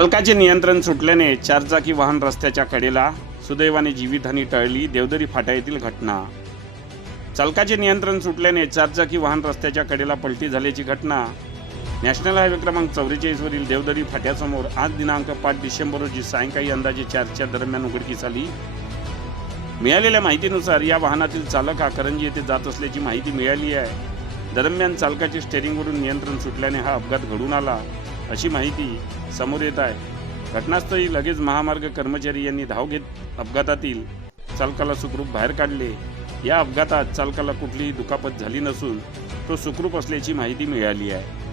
चालकाचे नियंत्रण सुटल्याने चारचाकी वाहन रस्त्याच्या कडेला, सुदैवाने जीवितहानी टळली. देवदरी फाटा येथील घटना. चालकाचे नियंत्रण सुटल्याने चारचाकी वाहन रस्त्याच्या कडेला पलटी झाल्याची घटना नॅशनल हायवे क्रमांक 44 वरील देवदरी फाट्यासमोर आज दिनांक 5 डिसेंबर रोजी सायंकाळी अंदाजे 4च्या दरम्यान उघडकीस आली. मिळालेल्या माहितीनुसार या वाहनातील चालक हा करंजी येथे जात असल्याची माहिती मिळाली आहे. दरम्यान चालकाचे स्टेअरिंगवरून नियंत्रण सुटल्याने हा अपघात घडून आला अशी माहिती समोर येत आहे. घटनास्थळी लगेच महामार्ग कर्मचारी यांनी धाव घेत अपघातातील चालकाला सुखरूप बाहेर काढले. या अपघातात चालकाला कुठलीही दुखापत झाली नसून तो सुखरूप असल्याची माहिती मिळाली आहे.